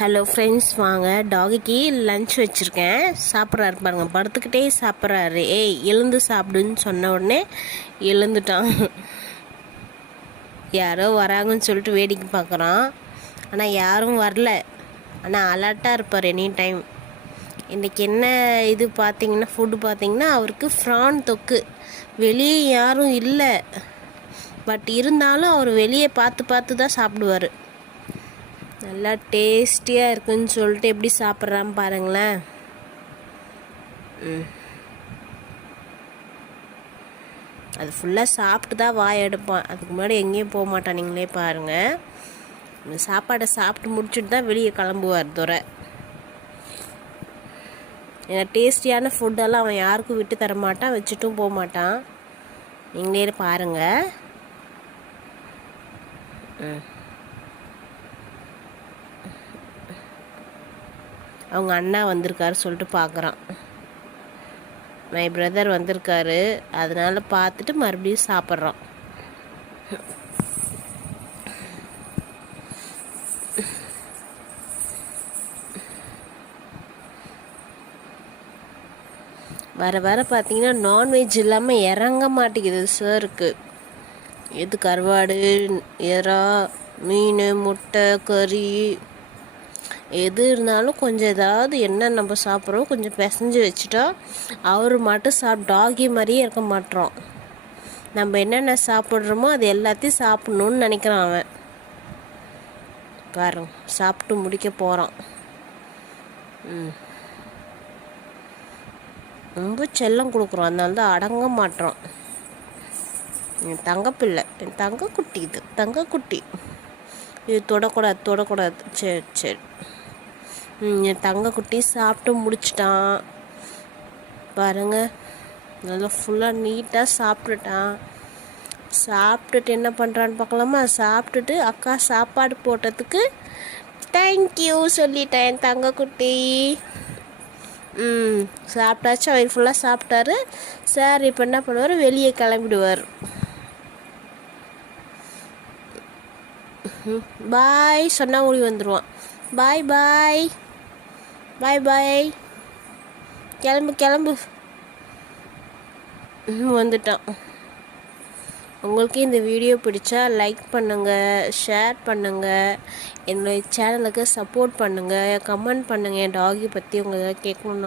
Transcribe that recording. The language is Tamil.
ஹலோ ஃப்ரெண்ட்ஸ், வாங்க டாகிக்கு லன்ச் வச்சுருக்கேன். சாப்பிட்றாரு பாருங்க, படுத்துக்கிட்டே சாப்பிட்றாரு. ஏய் எழுந்து சாப்பிடுன்னு சொன்ன உடனே எழுந்துட்டான். யாரோ வராங்கன்னு சொல்லிட்டு வேடிக்கை பார்க்குறான். ஆனால் யாரும் வரல. ஆனால் அலர்ட்டாக இருப்பார் எனி டைம். இன்றைக்கி என்ன இது பார்த்தீங்கன்னா, ஃபுட்டு பார்த்தீங்கன்னா அவருக்கு ஃப்ரான் தொக்கு. வெளியே யாரும் இல்லை, பட் இருந்தாலும் அவர் வெளியே பார்த்து பார்த்து தான் சாப்பிடுவார். நல்லா டேஸ்டியாக இருக்குன்னு சொல்லிட்டு எப்படி சாப்பிட்றான்னு பாருங்களேன். அது ஃபுல்லாக சாப்பிட்டு தான் வாய் எடுப்பான். அதுக்கு முன்னாடி எங்கேயும் போக மாட்டான். நீங்களே பாருங்கள். சாப்பாடை சாப்பிட்டு முடிச்சுட்டு தான் வெளியே கிளம்புவார் துரை. ஏன்னா டேஸ்டியான ஃபுட்டெல்லாம் அவன் யாருக்கும் விட்டு தர மாட்டான், வச்சுட்டும் போக மாட்டான். நீங்களே பாருங்கள். அவங்க அண்ணா வந்திருக்காரு சொல்லிட்டு பார்க்குறான். மை பிரதர் வந்திருக்காரு, அதனால் பார்த்துட்டு மறுபடியும் சாப்பிட்றான். வர வர பார்த்தீங்கன்னா நான்வெஜ் இல்லாமல் இறங்க மாட்டேங்குது சாருக்கு. எது கருவாடு, எறா, மீன், முட்டை, கறி எது இருந்தாலும் கொஞ்சம் ஏதாவது என்ன நம்ம சாப்பிட்றோம் கொஞ்சம் பிசைஞ்சு வச்சுட்டா அவர் மட்டும் டாகி மாதிரியே இருக்க மாட்டோம். நம்ம என்னென்ன சாப்பிட்றோமோ அது எல்லாத்தையும் சாப்பிட்ணுன்னு நினைக்கிறான் அவன். பாருங்க, சாப்பிட்டு முடிக்க போகிறான். ரொம்ப செல்லம் கொடுக்குறோம், அதனால தான் அடங்க மாட்டோம். என் தங்கப்பிள்ளை, என் தங்கக்குட்டி, இது தங்கக்குட்டி. இது தொடக்கூடாது. சரி. என் தங்கக்குட்டி சாப்பிட்டு முடிச்சிட்டான் பாருங்க. நல்லா ஃபுல்லாக நீட்டாக சாப்பிட்டுட்டான். சாப்பிட்டுட்டு என்ன பண்ணுறான்னு பார்க்கலாமா? சாப்பிட்டுட்டு அக்கா சாப்பாடு போட்டதுக்கு தேங்க்யூ சொல்லிட்டேன் என் தங்கக்குட்டி. சாப்பிட்டாச்சு, அவர் ஃபுல்லாக சாப்பிட்டாரு. சார் இப்போ என்ன பண்ணுவார், வெளியே கிளம்பிடுவார். பாய் சொன்னால் ஓடி வந்துடுவான். பாய் பாய் பாய் பாய், கிளம்பு வந்துட்டான். உங்களுக்கு இந்த வீடியோ பிடிச்சா லைக் பண்ணுங்கள், ஷேர் பண்ணுங்கள், என்னுடைய சேனலுக்கு சப்போர்ட் பண்ணுங்கள், கமெண்ட் பண்ணுங்கள். என் டாகி பற்றி உங்களுக்கு கேட்கணுன்னா